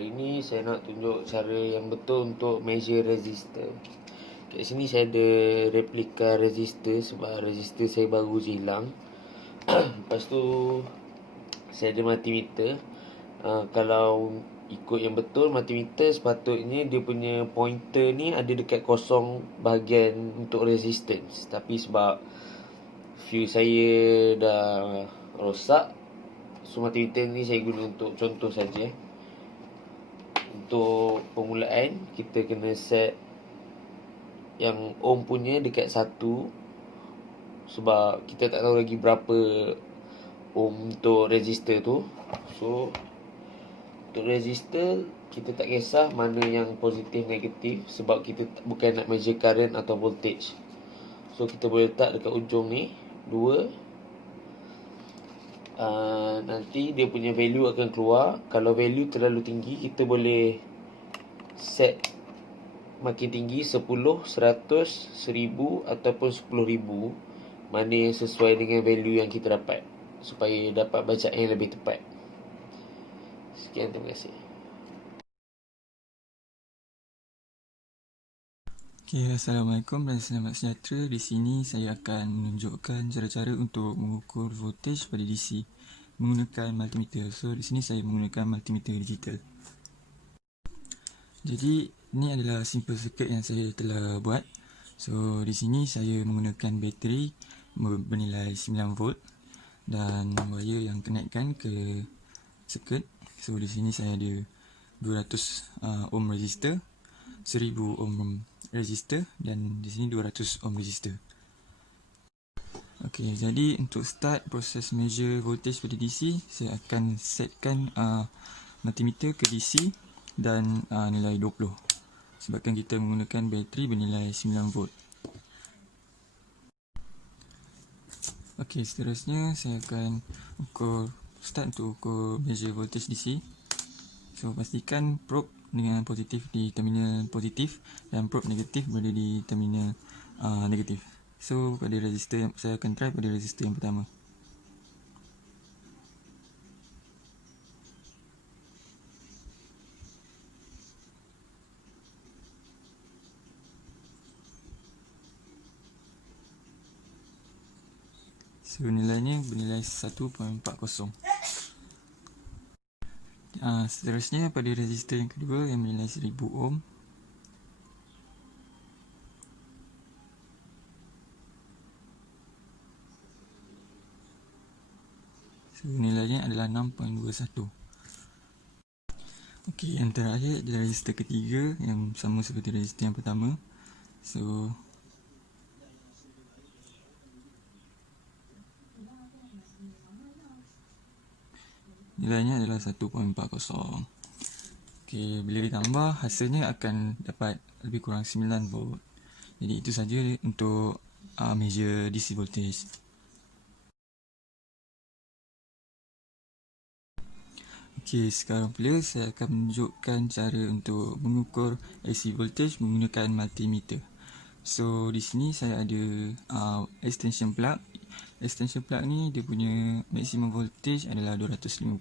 Ini saya nak tunjuk cara yang betul untuk measure resistor. Kat sini saya ada replika resistor sebab resistor saya baru je hilang. Lepas tu saya ada multimeter. Kalau ikut yang betul, multimeter sepatutnya dia punya pointer ni ada dekat kosong bahagian untuk resistance. Tapi sebab fuse saya dah rosak, so multimeter ni saya guna untuk contoh saja. Untuk permulaan, kita kena set yang ohm punya dekat 1, sebab kita tak tahu lagi berapa ohm untuk resistor tu. So untuk resistor, kita tak kisah mana yang positif negatif, sebab kita bukan nak measure current atau voltage. So kita boleh letak dekat ujung ni 2. Nanti dia punya value akan keluar. Kalau value terlalu tinggi, kita boleh set makin tinggi 10, 100, 1000 ataupun 10,000, mana yang sesuai dengan value yang kita dapat, supaya dapat bacaan yang lebih tepat. Sekian, terima kasih. Assalamualaikum dan selamat sejahtera. Di sini saya akan menunjukkan cara-cara untuk mengukur voltage pada DC menggunakan multimeter. So di sini saya menggunakan multimeter digital. Jadi ini adalah simple circuit yang saya telah buat. So di sini saya menggunakan bateri bernilai 9 volt dan wire yang kenaikkan ke circuit. So di sini saya ada 200 ohm resistor, 1000 ohm resistor dan di sini 200 ohm resistor. Okey, jadi untuk start proses measure voltage pada DC, saya akan setkan multimeter ke DC dan nilai 20, sebabkan kita menggunakan bateri bernilai 9 volt. Okey, seterusnya saya akan start untuk ukur measure voltage DC. So pastikan probe dengan positif di terminal positif dan probe negatif berada di terminal negatif. So pada resistor, saya akan try pada resistor yang pertama. So nilainya bernilai 1.40. Seterusnya pada resistor yang kedua yang bernilai 1000 ohm. So nilainya adalah 6.21. Okey, yang terakhir adalah resistor ketiga yang sama seperti resistor yang pertama. So nilainya adalah 1.40. Okey, bila ditambah hasilnya akan dapat lebih kurang 9 volt. Jadi itu saja untuk measure DC voltage. Okey, sekarang pula saya akan menunjukkan cara untuk mengukur AC voltage menggunakan multimeter. So di sini saya ada extension plug. Extension plug ni dia punya maximum voltage adalah 250.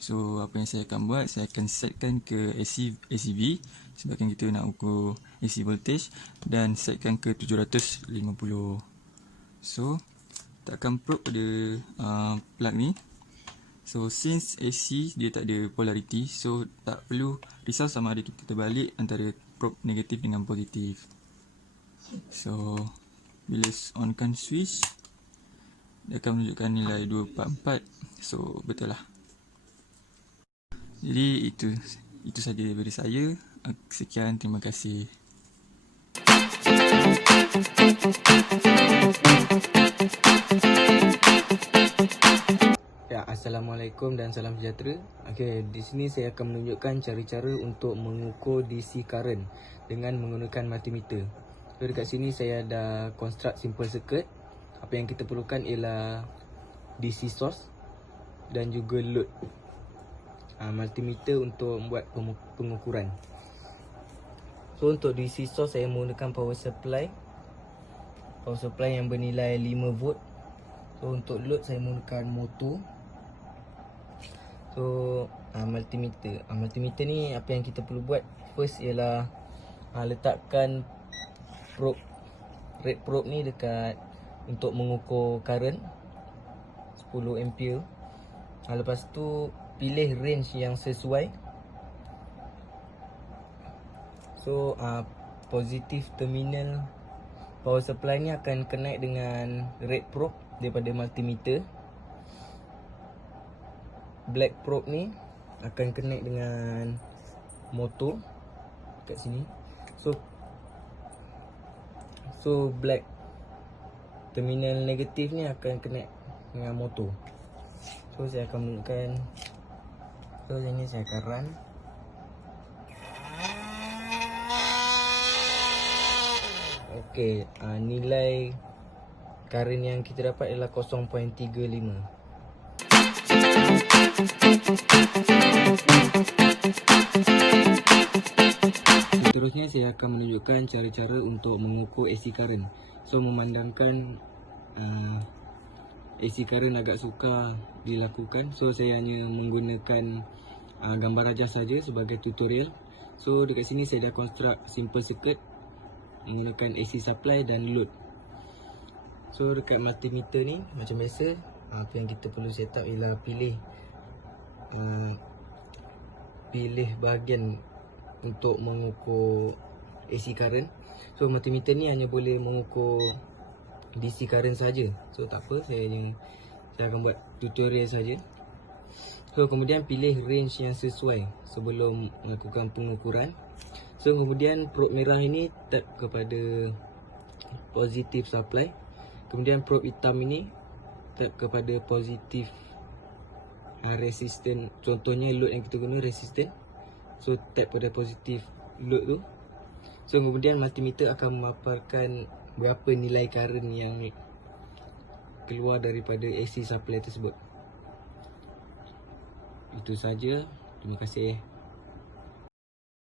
So apa yang saya akan buat, saya akan setkan ke ACV sebabkan kita nak ukur AC voltage, dan setkan ke 750. So takkan probe pada plug ni. So since AC dia tak ada polarity, so tak perlu risau sama ada kita terbalik antara probe negatif dengan positif. So bila onkan switch, dia akan menunjukkan nilai 244. So betul lah. Jadi itu saja daripada saya. Sekian, terima kasih. Ya, Assalamualaikum dan salam sejahtera. Okey, di sini saya akan menunjukkan cara-cara untuk mengukur DC current dengan menggunakan multimeter. So dekat sini saya dah construct simple circuit. Apa yang kita perlukan ialah DC source dan juga load. Multimeter untuk membuat pengukuran. So untuk DC source saya menggunakan power supply yang bernilai 5 volt. So untuk load saya menggunakan motor So multimeter. Multimeter ni apa yang kita perlu buat first ialah letakkan red probe ni dekat untuk mengukur current 10 ampere. Lepas tu pilih range yang sesuai. So positif terminal power supply ni akan connect dengan red probe daripada multimeter. Black probe ni akan connect dengan motor kat sini. So black terminal negatif ni akan connect dengan motor. So saya akan mulakan. So yang ni saya akan run. Okey, nilai current yang kita dapat ialah 0.35. Seterusnya saya akan menunjukkan cara-cara untuk mengukur AC current. So memandangkan AC current agak sukar dilakukan, so saya hanya menggunakan gambar rajah saja sebagai tutorial. So dekat sini saya dah construct simple circuit menggunakan AC supply dan load. So dekat multimeter ni macam biasa, apa yang kita perlu set up ialah pilih bahagian untuk mengukur AC current. So multimeter ni hanya boleh mengukur DC current saja. So tak apa, saya akan buat tutorial saja. So kemudian pilih range yang sesuai sebelum melakukan pengukuran. So kemudian probe merah ini tap kepada positive supply. Kemudian probe hitam ini tap kepada positive resistance. Contohnya load yang kita guna resistance. So tap pada positive load tu. So kemudian multimeter akan memaparkan berapa nilai current yang keluar daripada AC supply tersebut. Itu saja. Terima kasih.